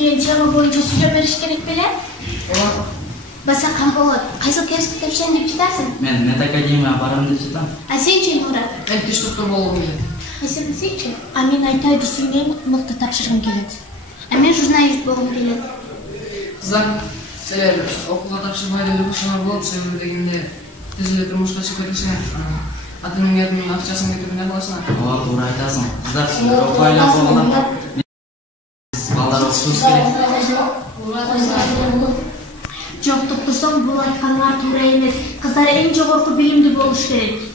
деген тема боюнча сүйлөп бериш керек беле? Ооба. Баса Камболот, кайсы кесипти тапшырайын деп жатасың? Мен медакадемияга барам деп жатам. А сенчи, Мурат? Мен тиш доктор болгум келет. Сенчи? А мен айтай десең мыкты тапшыргым келет. А мен журналист болгум келет. Кыздар, силер окууга тапшырбай эле окушуңар болот, себеби дегенде тез эле турмушка чыгып кетесиңер. Ата-энеңердин акчасын кетирип эмне кыласыңар? Ооба, туура айтасың. Кыздар, силер окуй эле болгула. Балдар окушубуз керек. Жок, токтосоң, бул айтканыңар туура эмес. Кыздар эң жогорку билимдүү болуш керек.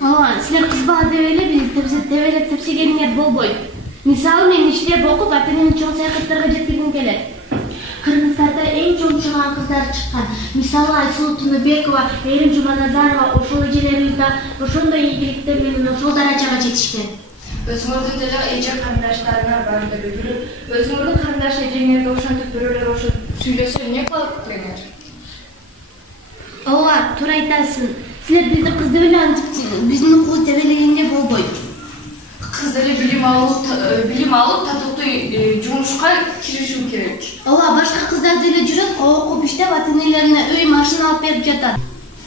Ооба, силер кыз бала деп эле тебелеп тепсегениңер болбойт. Мисалы, мен иштеп окуп, ата-энемди чоң саякаттарга жеткиргим келет. Кыргыздарда эң чоң чыган кыздар чыккан. Мисалы, Айсулуу Тунубекова, Эрим Жуманазарова, ошол эжелерибиз да ошондой ийгиликтер менен ошол даражага жетишкен. Өзүңөрдүн деле эже карындаштарыңар бар деп билип, өзүңөрдүн карындаш эжеңерди ошентип бирөөлөр ошо сүйлөсө эмне кылып келеңер? Ооба, туура айтасың. Силер бизди кыз деп эле антип биздин кыз деп элегенге болбойт. Кыз деле билим алып, татыктуу жумушка киришүү керек. Ооба, башка кыздар деле жүрөт, окуп иштеп, ата-энелерине үй машина алып берип жатат.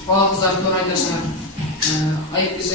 Ооба, кыздар, туура айтасыңар. Айып биз